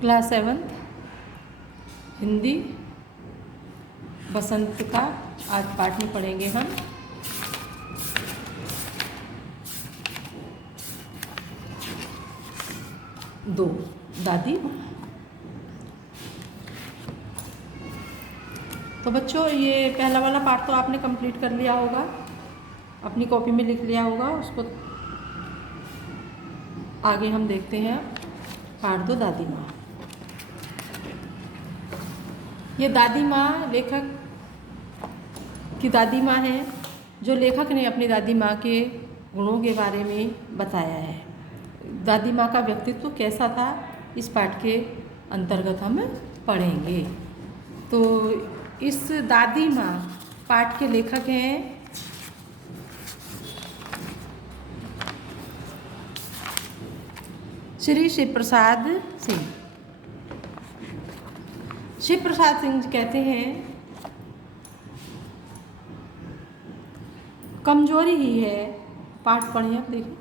Class 7 Hindi बसंत का आज पाठ में पढ़ेंगे हम। दो दादी। तो बच्चों, ये पहला वाला पाठ तो आपने कंप्लीट कर लिया होगा, अपनी कॉपी में लिख लिया होगा उसको। आगे हम देखते हैं पाठ 2 दादी माँ। ये दादी माँ लेखक की दादी माँ है, जो लेखक ने अपनी दादी माँ के गुणों के बारे में बताया है। दादी माँ का व्यक्तित्व कैसा था, इस पाठ के अंतर्गत हम पढ़ेंगे। तो इस दादी माँ पाठ के लेखक हैं श्री शिव प्रसाद सिंह। शिव प्रसाद सिंह कहते हैं, कमजोरी ही है। पाठ पढ़ें आप, देखिए।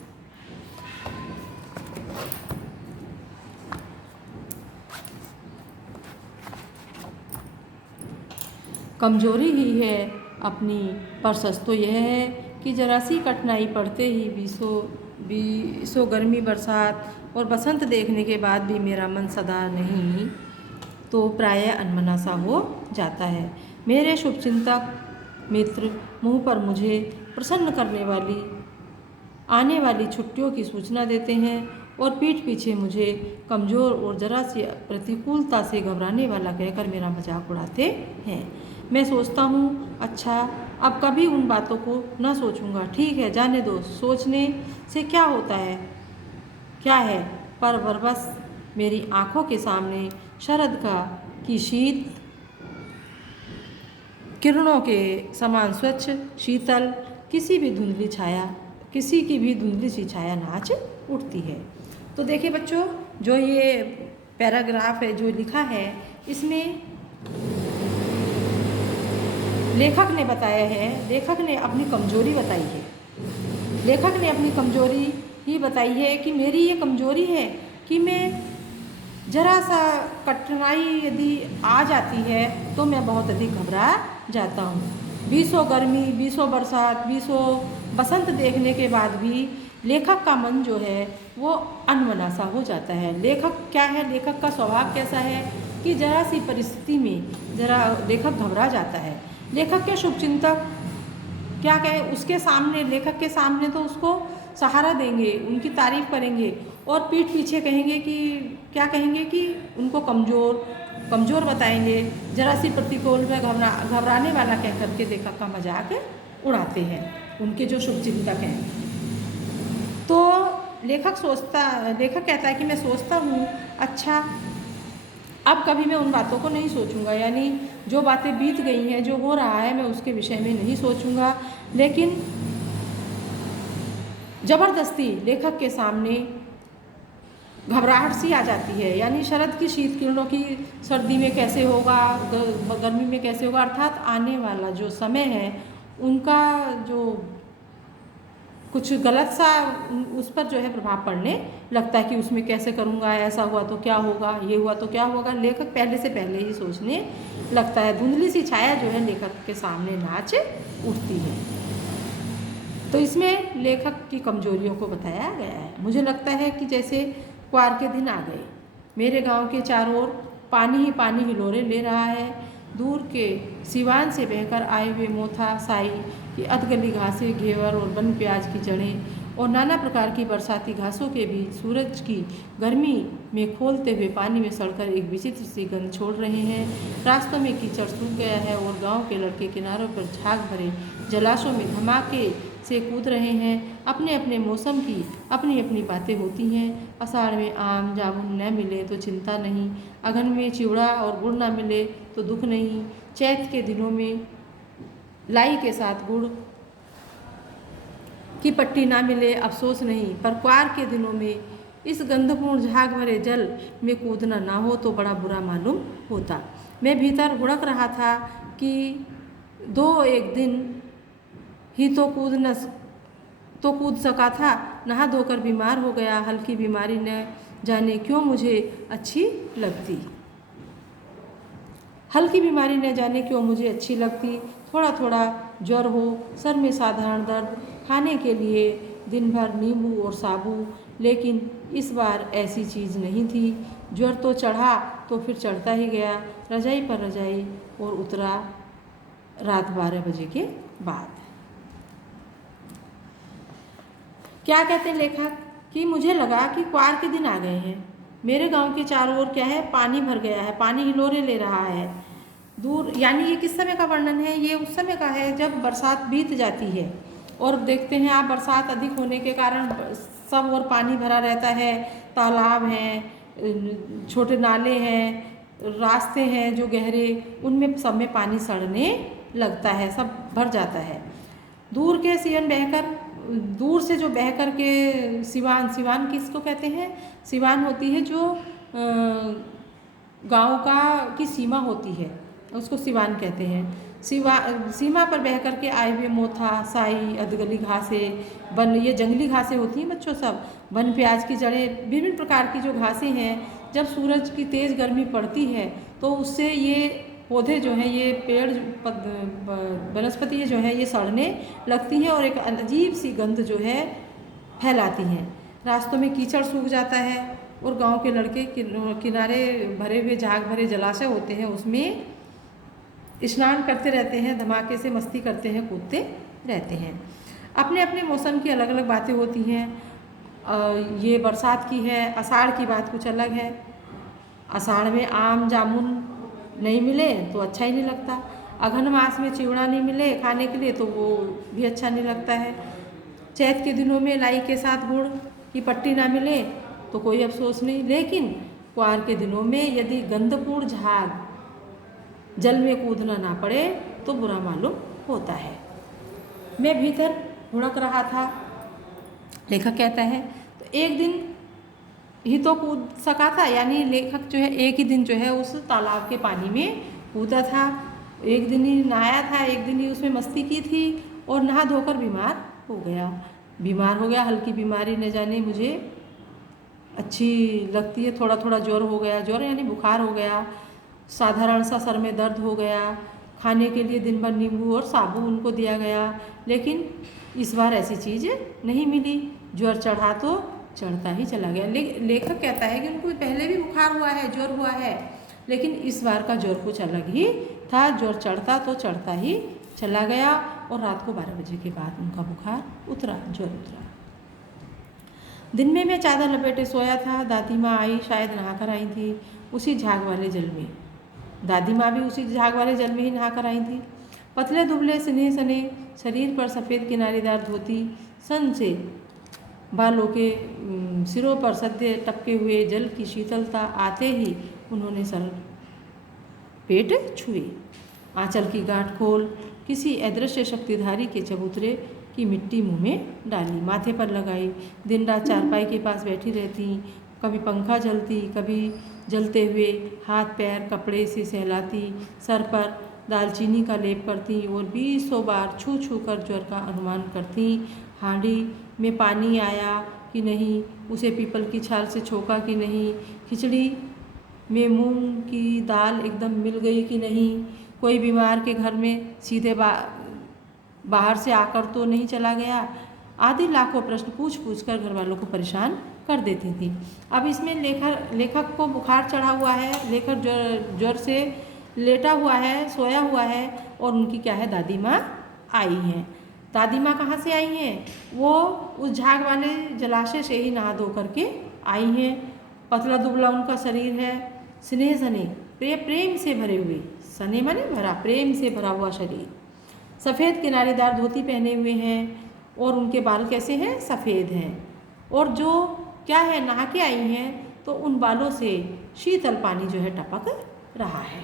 कमजोरी ही है अपनी, पर सच तो यह है कि जरा सी कठिनाई पड़ते ही बीसों गर्मी बरसात और बसंत देखने के बाद भी मेरा मन सदा नहीं तो प्रायः अनमना सा हो जाता है। मेरे शुभचिंतक मित्र मुँह पर मुझे प्रसन्न करने वाली आने वाली छुट्टियों की सूचना देते हैं और पीठ पीछे मुझे कमज़ोर और जरा सी प्रतिकूलता से घबराने वाला कहकर मेरा मजाक उड़ाते हैं। मैं सोचता हूँ, अच्छा अब कभी उन बातों को न सोचूंगा। ठीक है, जाने दो, सोचने से क्या होता है, क्या है। पर बस मेरी आँखों के सामने शरद की शीत किरणों के समान स्वच्छ शीतल किसी की भी धुंधली सी छाया नाच उठती है। तो देखिए बच्चों, जो ये पैराग्राफ है जो लिखा है, इसमें लेखक ने बताया है, लेखक ने अपनी कमजोरी बताई है। लेखक ने अपनी कमजोरी ही बताई है कि मेरी ये कमजोरी है कि मैं जरा सा कठिनाई यदि आ जाती है तो मैं बहुत अधिक घबरा जाता हूँ। बीसों गर्मी, बीसों बरसात, बीसों बसंत देखने के बाद भी लेखक का मन जो है वो अनमना सा हो जाता है। लेखक क्या है, लेखक का स्वभाव कैसा है कि जरा सी परिस्थिति में लेखक घबरा जाता है। लेखक के शुभचिंतक क्या कहे, उसके सामने, लेखक के सामने तो उसको सहारा देंगे, उनकी तारीफ करेंगे और पीठ पीछे कहेंगे कि क्या कहेंगे कि उनको कमज़ोर बताएंगे, जरा सी प्रतिकूल में घबराने वाला कह करके लेखक का मजाक उड़ाते हैं उनके जो शुभचिंतक हैं। तो लेखक कहता है कि मैं सोचता हूँ, अच्छा अब कभी मैं उन बातों को नहीं सोचूंगा, यानी जो बातें बीत गई हैं, जो हो रहा है, मैं उसके विषय में नहीं सोचूंगा। लेकिन ज़बरदस्ती लेखक के सामने घबराहट सी आ जाती है, यानी शरद की शीत किरणों की सर्दी में कैसे होगा, गर्मी में कैसे होगा, अर्थात आने वाला जो समय है उनका जो कुछ गलत सा उस पर जो है प्रभाव पड़ने लगता है कि उसमें कैसे करूँगा, ऐसा हुआ तो क्या होगा, ये हुआ तो क्या होगा। लेखक पहले से पहले ही सोचने लगता है। धुंधली सी छाया जो है लेखक के सामने नाच उठती है। तो इसमें लेखक की कमजोरियों को बताया गया है। मुझे लगता है कि जैसे क्वार के दिन आ गए, मेरे गांव के चारों ओर पानी ही पानी हिलोरे ले रहा है। दूर के सिवान से बहकर आए हुए मोथा, साई की अधगली घासें, घेवर और वन प्याज की जड़ें और नाना प्रकार की बरसाती घासों के बीच सूरज की गर्मी में खोलते हुए पानी में सड़कर एक विचित्र सी गंध छोड़ रहे हैं। रास्तों में कीचड़ सूख गया है और गांव के लड़के किनारों पर झाग भरे जलाशयों में धमाके से कूद रहे हैं। अपने अपने मौसम की अपनी अपनी बातें होती हैं। आषाढ़ में आम जामुन न मिले तो चिंता नहीं, अगन में चिवड़ा और गुड़ न मिले तो दुख नहीं, चैत के दिनों में लाई के साथ गुड़ की पट्टी ना मिले अफसोस नहीं, पर क्वार के दिनों में इस गंधपूर्ण झाग भरे जल में कूदना ना हो तो बड़ा बुरा मालूम होता। मैं भीतर हुड़क रहा था कि एक दिन ही तो कूद सका था। नहा धोकर बीमार हो गया। हल्की बीमारी ने जाने क्यों मुझे अच्छी लगती। हल्की बीमारी न जाने क्यों मुझे अच्छी लगती। थोड़ा थोड़ा ज्वर हो, सर में साधारण दर्द, खाने के लिए दिन भर नींबू और साबू, लेकिन इस बार ऐसी चीज़ नहीं थी। ज्वर तो चढ़ा तो फिर चढ़ता ही गया, रजाई पर रजाई, और उतरा रात 12 बजे के बाद। क्या कहते हैं लेखक कि मुझे लगा कि क्वार के दिन आ गए हैं। मेरे गांव के चारों ओर क्या है, पानी भर गया है, पानी हिलोरे ले रहा है दूर। यानी ये किस समय का वर्णन है, ये उस समय का है जब बरसात बीत जाती है और देखते हैं आप बरसात अधिक होने के कारण सब और पानी भरा रहता है, तालाब हैं, छोटे नाले हैं, रास्ते हैं जो गहरे, उनमें सब में पानी सड़ने लगता है, सब भर जाता है। दूर के सिवन बहकर, दूर से जो बह कर के सिवान, सिवान किसको कहते हैं, सिवान होती है जो गांव का की सीमा होती है, उसको सिवान कहते हैं। सीमा पर बह कर के आए हुए मोथा, साई, अधगली घासें, वन, ये जंगली घासें होती हैं बच्चों सब, वन प्याज की जड़ें, विभिन्न प्रकार की जो घासें हैं, जब सूरज की तेज़ गर्मी पड़ती है तो उससे ये पौधे जो हैं, ये पेड़ वनस्पति जो है ये सड़ने लगती हैं और एक अजीब सी गंध जो है फैलाती हैं। रास्तों में कीचड़ सूख जाता है और गांव के लड़के किनारे भरे हुए झाग भरे जलाशय होते हैं, उसमें स्नान करते रहते हैं, धमाके से मस्ती करते हैं, कूदते रहते हैं। अपने अपने मौसम की अलग अलग बातें होती हैं। ये बरसात की है, आषाढ़ की बात कुछ अलग है। आषाढ़ में आम जामुन नहीं मिले तो अच्छा ही नहीं लगता, अघन मास में चिवड़ा नहीं मिले खाने के लिए तो वो भी अच्छा नहीं लगता है। चैत के दिनों में लाई के साथ गुड़ की पट्टी ना मिले तो कोई अफसोस नहीं, लेकिन क्वार के दिनों में यदि गंधपूर्ण झाग जल में कूदना ना पड़े तो बुरा मालूम होता है। मैं भीतर हुड़क रहा था, लेखक कहता है, तो एक दिन ही तो कूद सका था, यानी लेखक जो है एक ही दिन जो है उस तालाब के पानी में कूदा था, एक दिन ही नहाया था, एक दिन ही उसमें मस्ती की थी और नहा धोकर बीमार हो गया। बीमार हो गया, हल्की बीमारी न जाने मुझे अच्छी लगती है। थोड़ा थोड़ा ज्वर हो गया, ज्वर यानी बुखार हो गया, साधारण सा सर में दर्द हो गया, खाने के लिए दिन भर नींबू और साबुन उनको दिया गया, लेकिन इस बार ऐसी चीज़ नहीं मिली। ज्वर चढ़ा तो चढ़ता ही चला गया। लेखक कहता है कि उनको पहले भी बुखार हुआ है, ज्वर हुआ है, लेकिन इस बार का ज्वर कुछ अलग ही था। ज्वर चढ़ता तो चढ़ता ही चला गया और रात को 12 बजे के बाद उनका बुखार उतरा, ज्वर उतरा। दिन में मैं चादर लपेटे सोया था। दादी माँ आई, शायद नहाकर आई थी उसी झाग वाले जल में। दादी माँ भी उसी झाग वाले जल में ही नहाकर आई थी। पतले दुबले स्नेह सने शरीर पर सफ़ेद किनारीदार धोती, सन से बालों के सिरों पर सद्य टपके हुए जल की शीतलता आते ही उन्होंने सर पेट छुए। आंचल की गांठ खोल किसी अदृश्य शक्तिधारी के चबूतरे की मिट्टी मुंह में डाली, माथे पर लगाई। दिन रात चारपाई के पास बैठी रहती, कभी पंखा जलती, कभी जलते हुए हाथ पैर कपड़े से सहलाती, सर पर दालचीनी का लेप करती और 20 बार छू छू कर ज्वर का अनुमान करती। हांडी में पानी आया कि नहीं, उसे पीपल की छाल से छोका कि नहीं, खिचड़ी में मूंग की दाल एकदम मिल गई कि नहीं, कोई बीमार के घर में सीधे बाहर से आकर तो नहीं चला गया, आदि लाखों प्रश्न पूछ पूछ कर घर वालों को परेशान कर देती थी। अब इसमें लेखक को बुखार चढ़ा हुआ है, लेखक ज्वर से लेटा हुआ है, सोया हुआ है और उनकी क्या है, दादी माँ आई हैं। दादी माँ कहाँ से आई हैं? वो उस झाग वाले जलाशय से ही नहा धो करके आई हैं। पतला दुबला उनका शरीर है, स्नेह सने प्रेम से भरे हुए, सने माने भरा, प्रेम से भरा हुआ शरीर। सफ़ेद किनारीदार धोती पहने हुए हैं और उनके बाल कैसे हैं, सफ़ेद हैं। और जो क्या है, नहा के आई हैं तो उन बालों से शीतल पानी जो है टपक रहा है।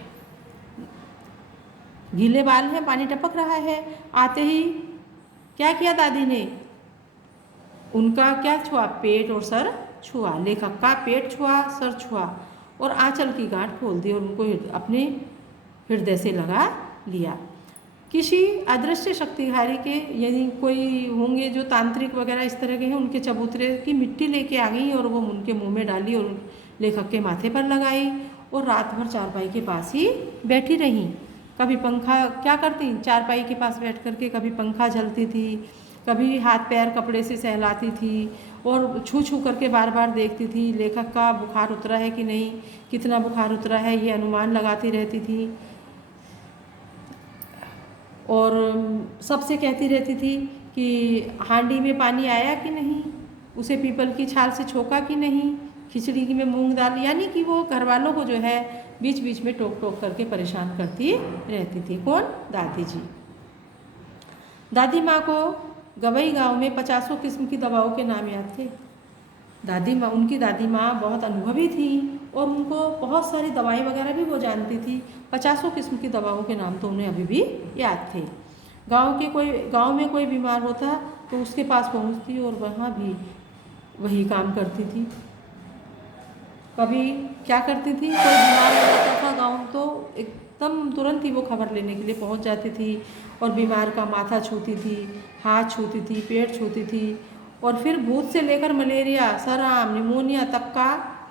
गीले बाल हैं, पानी टपक रहा है। आते ही क्या किया दादी ने, उनका क्या छुआ, पेट और सर छुआ। लेखक का पेट छुआ, सर छुआ और आंचल की गांठ खोल दी और उनको अपने हृदय से लगा लिया। किसी अदृश्य शक्तिधारी के यानी कोई होंगे जो तांत्रिक वगैरह इस तरह के हैं, उनके चबूतरे की मिट्टी लेके आ गई और वो उनके मुंह में डाली और लेखक के माथे पर लगाई और रात भर चारपाई के पास ही बैठी रहीं। कभी पंखा क्या करती, चारपाई के पास बैठ करके कभी पंखा झलती थी, कभी हाथ पैर कपड़े से सहलाती थी और छू छू करके बार बार देखती थी लेखक का बुखार उतरा है कि नहीं, कितना बुखार उतरा है ये अनुमान लगाती रहती थी। और सबसे कहती रहती थी कि हांडी में पानी आया कि नहीं, उसे पीपल की छाल से छोका कि नहीं, खिचड़ी में मूंग दाल, यानी कि वो घर वालों को जो है बीच बीच में टोक टोक करके परेशान करती रहती थी। कौन? दादी जी। दादी माँ को गवई गांव में 50 किस्म की दवाओं के नाम याद थे। उनकी दादी माँ बहुत अनुभवी थी और उनको बहुत सारी दवाई वगैरह भी वो जानती थी। 50 किस्म की दवाओं के नाम तो उन्हें अभी भी याद थे। गांव में कोई बीमार होता तो उसके पास पहुंचती और वहाँ भी वही काम करती थी। कभी क्या करती थी, कोई बीमार हो जाता था गाँव तो एकदम तुरंत ही वो खबर लेने के लिए पहुँच जाती थी और बीमार का माथा छूती थी, हाथ छूती थी, पेट छूती थी और फिर भूत से लेकर मलेरिया, सराम, निमोनिया तक का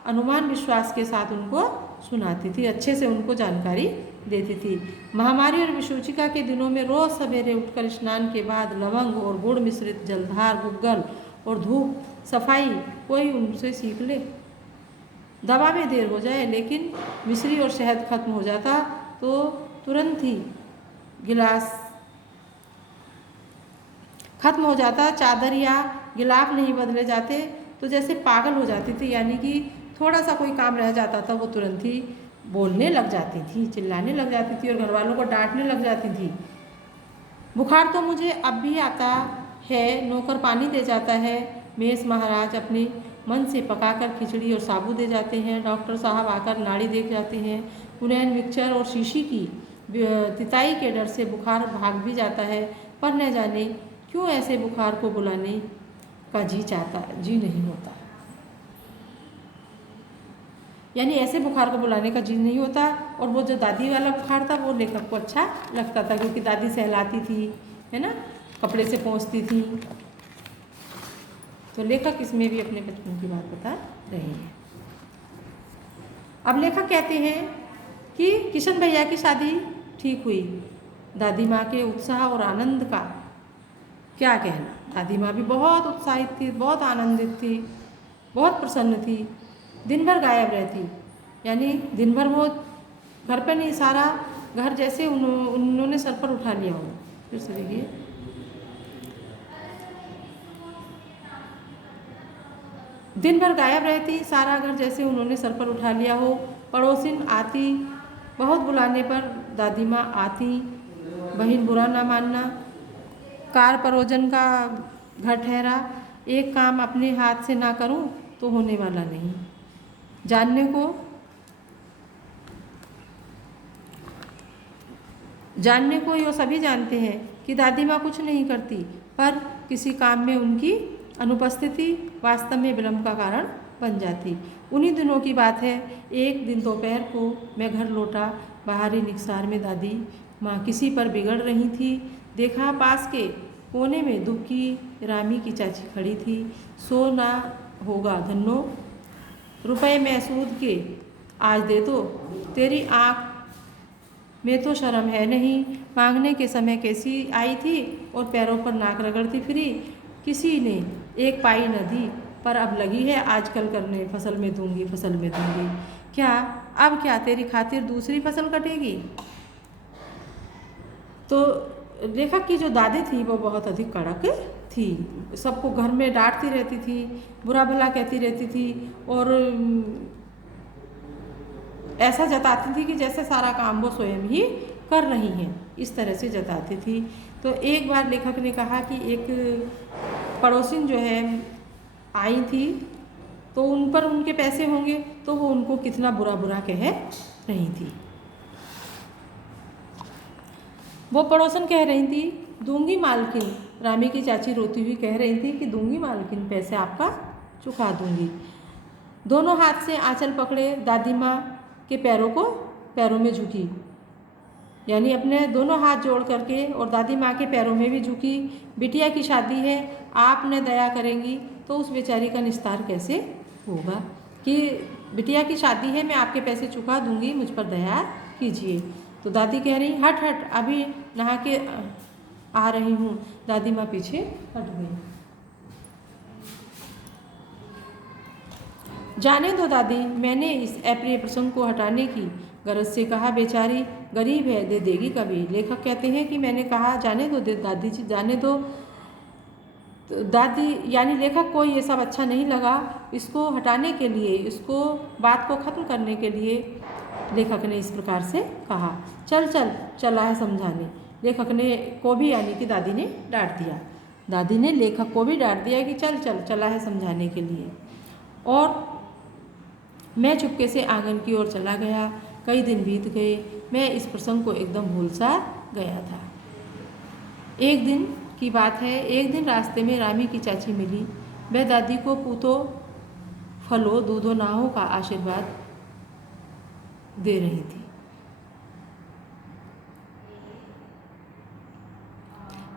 अनुमान विश्वास के साथ उनको सुनाती थी, अच्छे से उनको जानकारी देती थी। महामारी और विसूचिका के दिनों में रोज़ सवेरे उठकर स्नान के बाद लवंग और गुड़ मिश्रित जलधार, गुग्गल और धूप सफाई कोई उनसे सीख ले। दवा में देर हो जाए लेकिन मिश्री और शहद खत्म हो जाता तो तुरंत ही गिलास खत्म हो जाता, चादर या गिलाफ नहीं बदले जाते तो जैसे पागल हो जाती थी, यानी कि थोड़ा सा कोई काम रह जाता था वो तुरंत ही बोलने लग जाती थी, चिल्लाने लग जाती थी और घर वालों को डांटने लग जाती थी। बुखार तो मुझे अब भी आता है, नौकर पानी दे जाता है, मेस महाराज अपने मन से पकाकर खिचड़ी और साबू दे जाते हैं, डॉक्टर साहब आकर नाड़ी देख जाते हैं, पुनैन मिक्सचर और शीशी की तिताई के डर से बुखार भाग भी जाता है, पर न जाने क्यों ऐसे बुखार को बुलाने का जी नहीं होता। यानी ऐसे बुखार को बुलाने का जी नहीं होता। और वो जो दादी वाला बुखार था वो लेखक को अच्छा लगता था क्योंकि दादी सहलाती थी, है ना, कपड़े से पोंछती थी। तो लेखक इसमें भी अपने बचपन की बात बता रहे हैं। अब लेखक कहते हैं कि किशन भैया की शादी ठीक हुई। दादी माँ के उत्साह और आनंद का क्या कहना। दादी माँ भी बहुत उत्साहित थी, बहुत आनंदित थी, बहुत प्रसन्न थी, दिन भर गायब रहती, यानी दिन भर वो घर पे नहीं, सारा घर जैसे उन्होंने सर पर उठा लिया हो। फिर से देखिए, दिन भर गायब रहती, सारा घर जैसे उन्होंने सर पर उठा लिया हो। पड़ोसिन आती, बहुत बुलाने पर दादी माँ आती, बहन बुरा ना मानना, कार परोजन का घर ठहरा, एक काम अपने हाथ से ना करूं तो होने वाला नहीं। जानने को ये सभी जानते हैं कि दादी माँ कुछ नहीं करती, पर किसी काम में उनकी अनुपस्थिति वास्तव में विलम्ब का कारण बन जाती। उन्हीं दिनों की बात है, एक दिन दोपहर को मैं घर लौटा, बाहरी निकसार में दादी माँ किसी पर बिगड़ रही थी। देखा पास के कोने में दुबकी रामी की चाची खड़ी थी। सो ना होगा धन्नो, रुपए मैं सूद के आज दे दो, तेरी आँख में तो शर्म है नहीं। मांगने के समय कैसी आई थी और पैरों पर नाक रगड़ती फिरी, किसी ने एक पाई न दी, पर अब लगी है आजकल करने, फसल में दूंगी, फसल में दूंगी। क्या अब क्या तेरी खातिर दूसरी फसल कटेगी। तो लेखक की जो दादी थी वो बहुत अधिक कड़क थी, सबको घर में डांटती रहती थी, बुरा भला कहती रहती थी और ऐसा जताती थी कि जैसे सारा काम वो स्वयं ही कर रही हैं, इस तरह से जताती थी। तो एक बार लेखक ने कहा कि एक पड़ोसिन जो है आई थी तो उन पर उनके पैसे होंगे तो वो उनको कितना बुरा बुरा कह रही थी। वो पड़ोसन कह रही थी दूंगी मालकिन, रामी की चाची रोती हुई कह रही थी कि दूंगी मालकिन, पैसे आपका चुका दूंगी। दोनों हाथ से आंचल पकड़े दादी माँ के पैरों में झुकी यानी अपने दोनों हाथ जोड़ करके और दादी माँ के पैरों में भी झुकी। बिटिया की शादी है, आप न दया करेंगी तो उस बेचारी का निस्तार कैसे होगा, कि बिटिया की शादी है, मैं आपके पैसे चुका दूंगी, मुझ पर दया कीजिए। तो दादी कह रही हट हट, अभी नहा के आ रही हूँ। दादी माँ पीछे हट गई। जाने दो दादी, मैंने इस अप्रिय प्रसंग को हटाने की गरज से कहा, बेचारी गरीब है, दे देगी कभी। लेखक कहते हैं कि मैंने कहा जाने दो दादी जी, जाने दो। तो दादी यानी लेखक को ये सब अच्छा नहीं लगा। इसको हटाने के लिए, इसको बात को ख़त्म करने के लिए लेखक ने इस प्रकार से कहा, चल चल चला है समझाने। लेखक ने को भी यानी कि दादी ने डांट दिया। दादी ने लेखक को भी डांट दिया कि चल चल चला है समझाने के लिए। और मैं चुपके से आंगन की ओर चला गया। कई दिन बीत गए, मैं इस प्रसंग को एकदम भूल सा गया था। एक दिन की बात है, एक दिन रास्ते में रामी की चाची मिली। वह दादी को पूतो फलो दूधो नाहो का आशीर्वाद दे रही थी।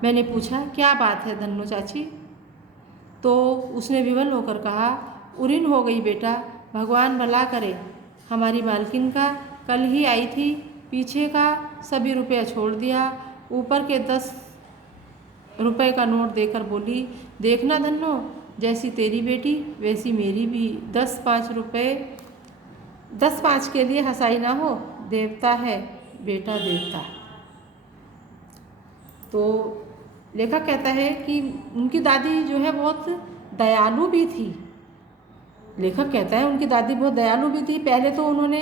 मैंने पूछा, क्या बात है धन्नो चाची? तो उसने विवल होकर कहा, उरीन हो गई बेटा, भगवान भला करे। हमारी मालकिन का कल ही आई थी, पीछे का सभी रुपया छोड़ दिया, ऊपर के 10 रुपए का नोट देकर बोली, देखना धन्नो, जैसी तेरी बेटी वैसी मेरी भी। 10-5 रुपये, 10-5 के लिए हंसाई ना हो, देवता है बेटा देवता। तो लेखक कहता है कि उनकी दादी जो है बहुत दयालु भी थी। लेखक कहता है उनकी दादी बहुत दयालु भी थी। पहले तो उन्होंने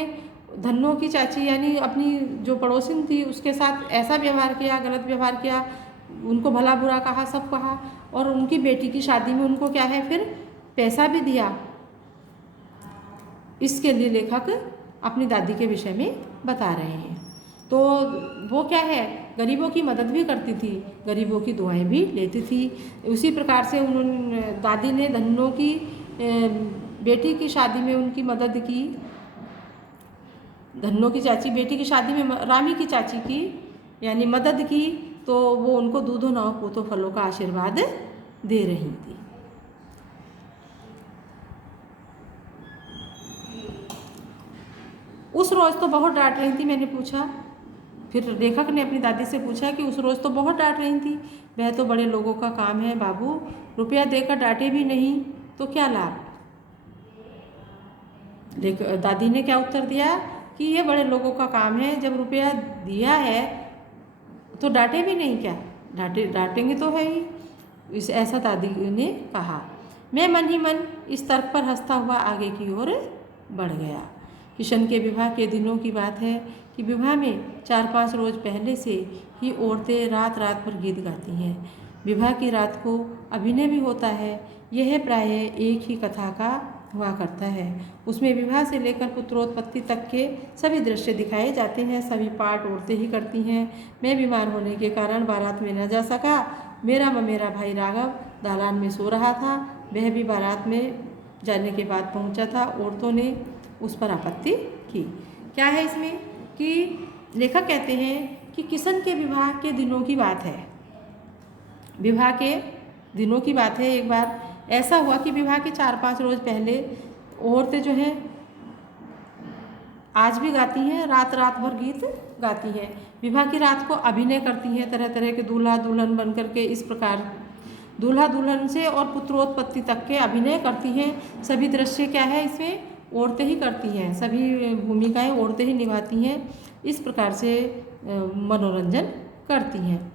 धन्नो की चाची यानी अपनी जो पड़ोसिन थी उसके साथ ऐसा व्यवहार किया, गलत व्यवहार किया, उनको भला बुरा कहा, सब कहा। और उनकी बेटी की शादी में उनको क्या है फिर पैसा भी दिया। इसके लिए लेखक अपनी दादी के विषय में बता रहे हैं। तो वो क्या है, गरीबों की मदद भी करती थी, गरीबों की दुआएं भी लेती थी। उसी प्रकार से उन्होंने दादी ने धन्नो की बेटी की शादी में उनकी मदद की। धन्नो की चाची बेटी की शादी में रामी की चाची की यानी मदद की, तो वो उनको दूधो नाव पूतो फलों का आशीर्वाद दे रही थी। उस रोज़ तो बहुत डांट रही थी। मैंने पूछा, फिर लेखक ने अपनी दादी से पूछा कि उस रोज़ तो बहुत डांट रही थी, वह तो बड़े लोगों का काम है बाबू, रुपया देकर डांटे भी नहीं तो क्या लाभ। दादी ने क्या उत्तर दिया कि ये बड़े लोगों का काम है, जब रुपया दिया है तो डांटे भी नहीं क्या, डांटेंगे तो है ही। ऐसा दादी ने कहा। मैं मन ही मन इस तर्क पर हंसता हुआ आगे की ओर बढ़ गया। किशन के विवाह के दिनों की बात है कि विवाह में 4-5 रोज पहले से ही औरतें रात रात भर गीत गाती हैं। विवाह की रात को अभिनय भी होता है। यह प्रायः एक ही कथा का हुआ करता है। उसमें विवाह से लेकर पुत्रोत्पत्ति तक के सभी दृश्य दिखाए जाते हैं। सभी पाठ औरतें ही करती हैं। मैं बीमार होने के कारण बारात में न जा सका। मेरा ममेरा भाई राघव दालान में सो रहा था। वह भी बारात में जाने के बाद पहुंचा था। औरतों ने उस पर आपत्ति की। क्या है इसमें कि लेखक कहते हैं कि किशन के विवाह के दिनों की बात है। विवाह के दिनों की बात है। एक बार ऐसा हुआ कि विवाह के 4-5 रोज पहले औरतें जो हैं आज भी गाती हैं, रात रात भर गीत गाती हैं। विवाह की रात को अभिनय करती हैं, तरह तरह के दूल्हा दुल्हन बन करके। इस प्रकार दूल्हा दुल्हन से और पुत्रोत्पत्ति तक के अभिनय करती हैं। सभी दृश्य क्या है इसमें औरतें ही करती हैं, सभी भूमिकाएं औरतें ही निभाती हैं। इस प्रकार से मनोरंजन करती हैं।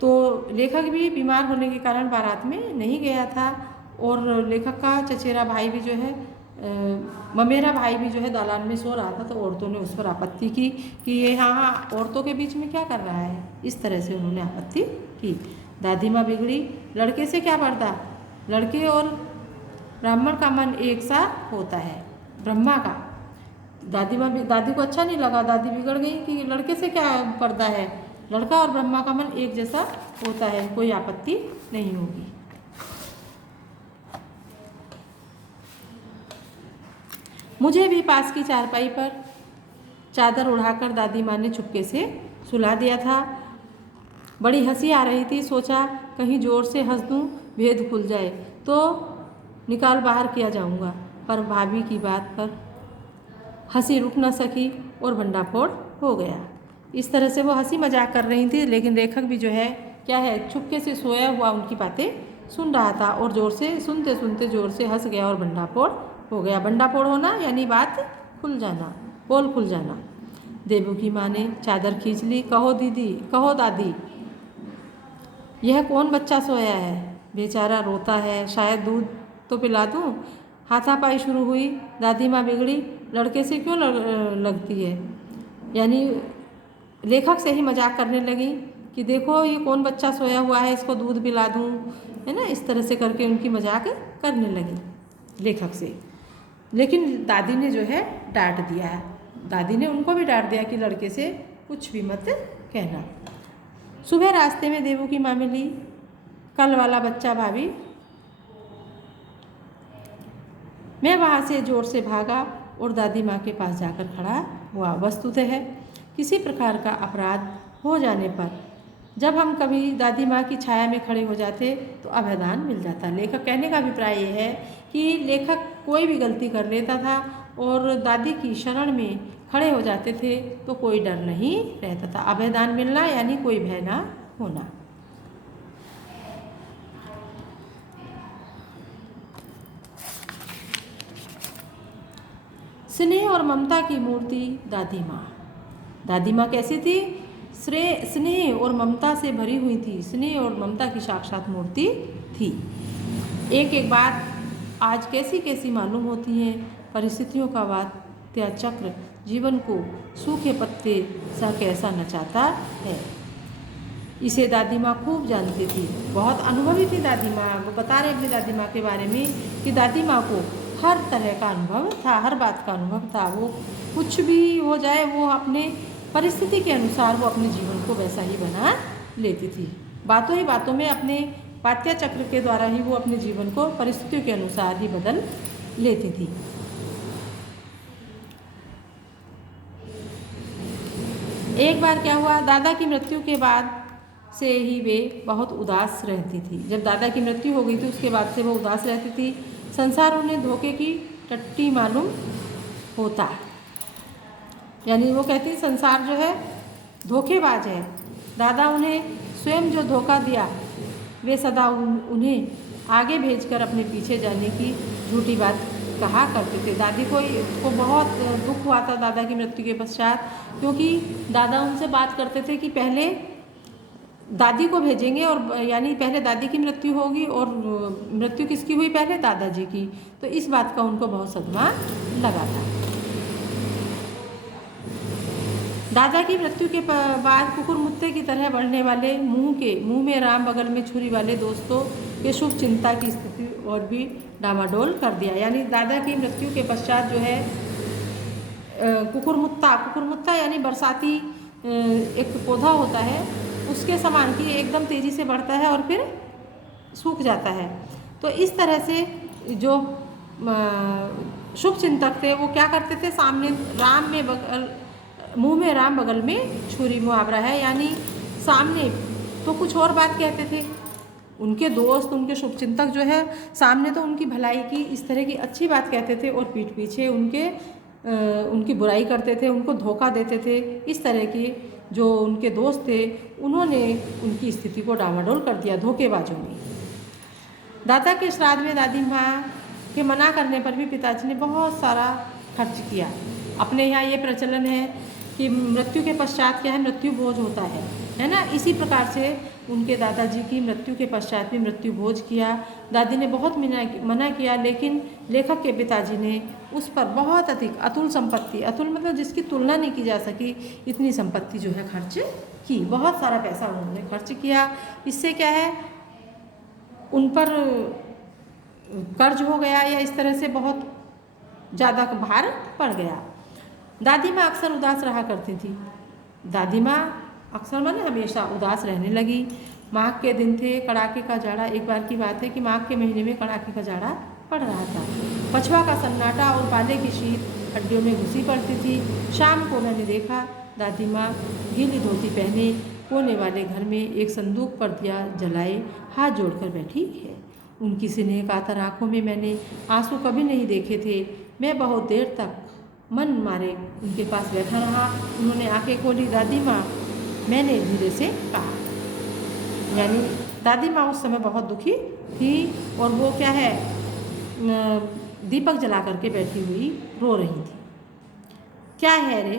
तो लेखक भी बीमार होने के कारण बारात में नहीं गया था। और लेखक का चचेरा भाई भी जो है ममेरा भाई भी जो है दालान में सो रहा था। तो औरतों ने उस पर आपत्ति की कि ये हाँ औरतों के बीच में क्या कर रहा है। इस तरह से उन्होंने आपत्ति की। दादी माँ बिगड़ी, लड़के से क्या पर्दा, लड़के और ब्राह्मण का मन एक सा होता है, ब्रह्मा का। दादी को अच्छा नहीं लगा, दादी बिगड़ गई कि लड़के से क्या पर्दा है, लड़का और ब्रह्मा का मन एक जैसा होता है, कोई आपत्ति नहीं होगी। मुझे भी पास की चारपाई पर चादर उड़ाकर दादी माँ ने चुपके से सुला दिया था। बड़ी हंसी आ रही थी, सोचा कहीं ज़ोर से हंस दूँ भेद खुल जाए तो निकाल बाहर किया जाऊँगा, पर भाभी की बात पर हंसी रुक न सकी और भंडाफोड़ हो गया। इस तरह से वो हंसी मजाक कर रही थी, लेकिन लेखक भी जो है क्या है चुपके से सोया हुआ उनकी बातें सुन रहा था और ज़ोर से सुनते सुनते ज़ोर से हंस गया और भंडाफोड़ हो गया। भंडाफोड़ होना यानी बात खुल जाना, पोल खुल जाना। देवू की माँ ने चादर खींच ली। कहो दीदी, कहो दादी, यह कौन बच्चा सोया है? बेचारा रोता है, शायद दूध तो पिला दूँ। हाथापाई शुरू हुई। दादी माँ बिगड़ी, लड़के से क्यों लगती है? यानी लेखक से ही मजाक करने लगी कि देखो ये कौन बच्चा सोया हुआ है, इसको दूध पिला दूँ, है ना। इस तरह से करके उनकी मजाक करने लगी लेखक से। लेकिन दादी ने जो है डांट दिया है, दादी ने उनको भी डांट दिया कि लड़के से कुछ भी मत कहना। सुबह रास्ते में देवू की माँ मिली। कल वाला बच्चा भाभी। मैं वहाँ से ज़ोर से भागा और दादी माँ के पास जाकर खड़ा हुआ। वस्तुतः किसी प्रकार का अपराध हो जाने पर जब हम कभी दादी माँ की छाया में खड़े हो जाते तो अभयदान मिल जाता। लेखक कहने का अभिप्राय ये है कि लेखक कोई भी गलती कर लेता था और दादी की शरण में खड़े हो जाते थे तो कोई डर नहीं रहता था। अभयदान मिलना यानी कोई भय ना होना। स्नेह और ममता की मूर्ति दादी माँ। दादी माँ कैसी थी? स्नेह और ममता से भरी हुई थी। स्नेह और ममता की साक्षात मूर्ति थी। एक एक बात आज कैसी कैसी मालूम होती हैं। परिस्थितियों का वात्या चक्र जीवन को सूखे पत्ते सा कैसा नचाता है, इसे दादी माँ खूब जानती थी। बहुत अनुभवी थी दादी माँ। वो बता रहे अपनी दादी माँ के बारे में कि दादी माँ को हर तरह का अनुभव था, हर बात का अनुभव था। वो कुछ भी हो जाए वो अपने परिस्थिति के अनुसार वो अपने जीवन को वैसा ही बना लेती थी। बातों ही बातों में अपने वात्या चक्र के द्वारा ही वो अपने जीवन को परिस्थितियों के अनुसार ही बदल लेती थी। एक बार क्या हुआ, दादा की मृत्यु के बाद से ही वे बहुत उदास रहती थी। जब दादा की मृत्यु हो गई थी उसके बाद से वो उदास रहती थी। संसार उन्हें धोखे की टट्टी मालूम होता, यानी वो कहती संसार जो है धोखेबाज है। दादा उन्हें स्वयं जो धोखा दिया वे सदा उन्हें आगे भेजकर अपने पीछे जाने की झूठी बात कहा करते थे। दादी को बहुत दुख हुआ था दादा की मृत्यु के पश्चात, क्योंकि दादा उनसे बात करते थे कि पहले दादी को भेजेंगे और यानी पहले दादी की मृत्यु होगी और मृत्यु किसकी हुई? पहले दादाजी की। तो इस बात का उनको बहुत सदमा लगा था। दादा की मृत्यु के बाद कुकुरमुत्ते की तरह बढ़ने वाले मुंह में राम बगल में छुरी वाले दोस्तों के शुभ चिंता की स्थिति और भी डामाडोल कर दिया। यानी दादा की मृत्यु के पश्चात जो है कुकुरमुत्ता यानी बरसाती एक पौधा होता है, उसके समान कि एकदम तेज़ी से बढ़ता है और फिर सूख जाता है। तो इस तरह से जो शुभ चिंतक थे वो क्या करते थे, सामने राम में मुंह में राम बगल में छुरी मुहावरा है, यानी सामने तो कुछ और बात कहते थे उनके दोस्त, उनके शुभचिंतक जो है सामने तो उनकी भलाई की इस तरह की अच्छी बात कहते थे और पीठ पीछे उनकी बुराई करते थे, उनको धोखा देते थे। इस तरह की जो उनके दोस्त थे उन्होंने उनकी स्थिति को डामाडोल कर दिया धोखेबाजों ने। दादा के श्राद्ध में दादी माँ के मना करने पर भी पिताजी ने बहुत सारा खर्च किया। अपने यहाँ ये प्रचलन है कि मृत्यु के पश्चात क्या है, मृत्यु भोज होता है ना। इसी प्रकार से उनके दादाजी की मृत्यु के पश्चात भी मृत्यु भोज किया। दादी ने बहुत मना किया, लेकिन लेखक के पिताजी ने उस पर बहुत अधिक अतुल संपत्ति, अतुल मतलब जिसकी तुलना नहीं की जा सकी, इतनी संपत्ति जो है खर्च की। बहुत सारा पैसा उन्होंने खर्च किया। इससे क्या है, उन पर कर्ज हो गया या इस तरह से बहुत ज़्यादा भार पड़ गया। दादी माँ अक्सर उदास रहा करती थी। दादी माँ अक्सर माने हमेशा उदास रहने लगी। माघ के दिन थे, कड़ाके का जाड़ा। एक बार की बात है कि माघ के महीने में कड़ाके का जाड़ा पड़ रहा था। पछुआ का सन्नाटा और पाले की शीत हड्डियों में घुसी पड़ती थी। शाम को मैंने देखा दादी माँ गीली धोती पहने कोने वाले घर में एक संदूक पर दिया जलाए हाथ जोड़कर बैठी है। उनकी स्नेह कातर आँखों में मैंने आंसू कभी नहीं देखे थे। मैं बहुत देर तक मन मारे उनके पास बैठा रहा। उन्होंने आंखें खोली। दादी माँ, मैंने धीरे से कहा। यानी दादी माँ उस समय बहुत दुखी थी और वो क्या है, दीपक जला करके बैठी हुई रो रही थी। क्या है रे,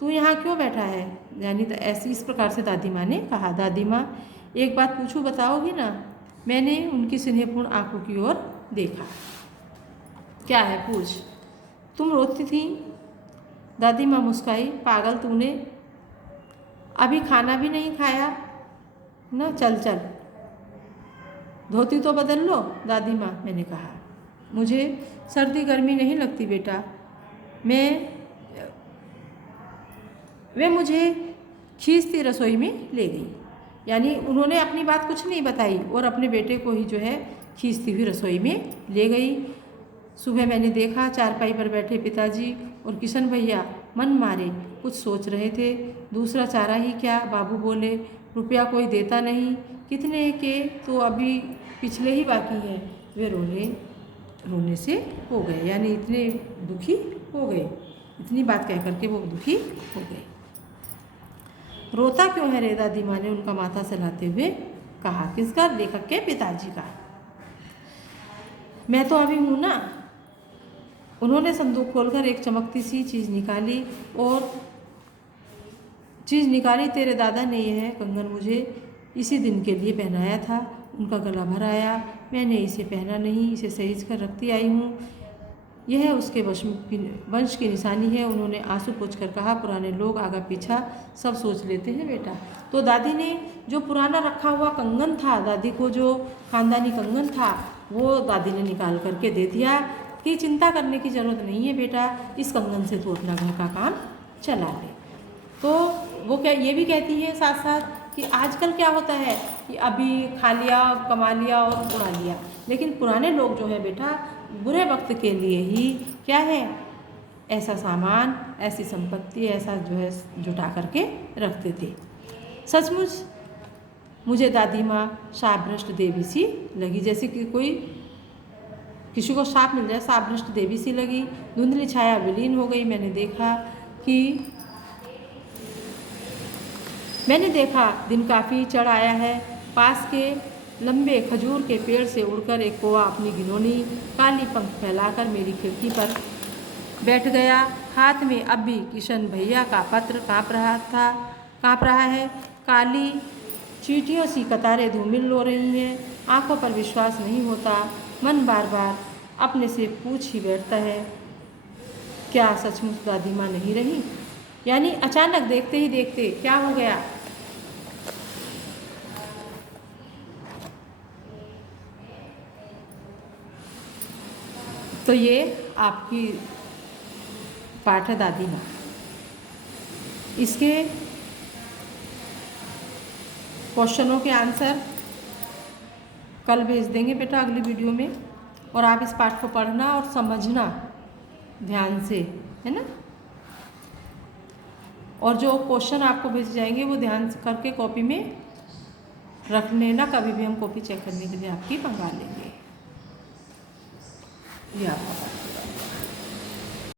तू यहाँ क्यों बैठा है? यानी ऐसी इस प्रकार से दादी माँ ने कहा। दादी माँ, एक बात पूछूं, बताओगी ना? मैंने उनकी स्नेहपूर्ण आंखों की ओर देखा। क्या है, पूछ। तुम रोती थी? दादी माँ मुस्काई। पागल, तूने अभी खाना भी नहीं खाया ना? चल चल, धोती तो बदल लो। दादी माँ, मैंने कहा, मुझे सर्दी गर्मी नहीं लगती बेटा। वे मुझे खींचती रसोई में ले गई। यानी उन्होंने अपनी बात कुछ नहीं बताई और अपने बेटे को ही जो है खींचती हुई रसोई में ले गई। सुबह मैंने देखा चारपाई पर बैठे पिताजी और किशन भैया मन मारे कुछ सोच रहे थे। दूसरा चारा ही क्या, बाबू बोले, रुपया कोई देता नहीं, कितने के तो अभी पिछले ही बाकी हैं। वे रोने से हो गए, यानी इतने दुखी हो गए। इतनी बात कह करके वो दुखी हो गए। रोता क्यों है रे? दादी माँ ने उनका माथा सहलाते हुए कहा। किसका? लेखक के पिताजी का। मैं तो अभी हूँ ना। उन्होंने संदूक खोलकर एक चमकती सी चीज़ निकाली। तेरे दादा ने यह कंगन मुझे इसी दिन के लिए पहनाया था। उनका गला भर आया। मैंने इसे पहना नहीं, इसे सहेज कर रखती आई हूँ। यह उसके वंश की निशानी है। उन्होंने आंसू पोंछकर कहा। पुराने लोग आगा पीछा सब सोच लेते हैं बेटा। तो दादी ने जो पुराना रखा हुआ कंगन था, दादी को जो खानदानी कंगन था, वो दादी ने निकाल करके दे दिया कि चिंता करने की ज़रूरत नहीं है बेटा, इस कंगन से तू अपना घर का काम चला ले। तो वो क्या ये भी कहती है साथ साथ कि आजकल क्या होता है कि अभी खा लिया, कमा लिया और उड़ा लिया, लेकिन पुराने लोग जो है बेटा बुरे वक्त के लिए ही क्या है ऐसा सामान, ऐसी संपत्ति, ऐसा जो है जुटा करके रखते थे। सचमुच मुझे दादी माँ शापभ्रष्ट देवी सी लगी, जैसे कि कोई किसी को शाप मिल जाए, शापभ्रष्ट देवी सी लगी। धुंधली छाया विलीन हो गई। मैंने देखा दिन काफ़ी चढ़ आया है। पास के लंबे खजूर के पेड़ से उड़कर एक कौवा अपनी घिनौनी काली पंख फैलाकर मेरी खिड़की पर बैठ गया। हाथ में अब भी किशन भैया का पत्र काँप रहा है। काली चींटियों सी कतारें धूमिल हो रही हैं। आंखों पर विश्वास नहीं होता। मन बार बार अपने से पूछ ही बैठता है, क्या सचमुच दादी माँ नहीं रही? यानी अचानक देखते ही देखते क्या हो गया। तो ये आपकी पाठ है दादी माँ। इसके क्वेश्चनों के आंसर कल भेज देंगे बेटा अगली वीडियो में, और आप इस पाठ को पढ़ना और समझना ध्यान से, है ना। और जो क्वेश्चन आपको भेजे जाएंगे वो ध्यान से करके कॉपी में रख लेना। कभी भी हम कॉपी चेक करने के लिए आपकी मंगा लेंगे। ये आपका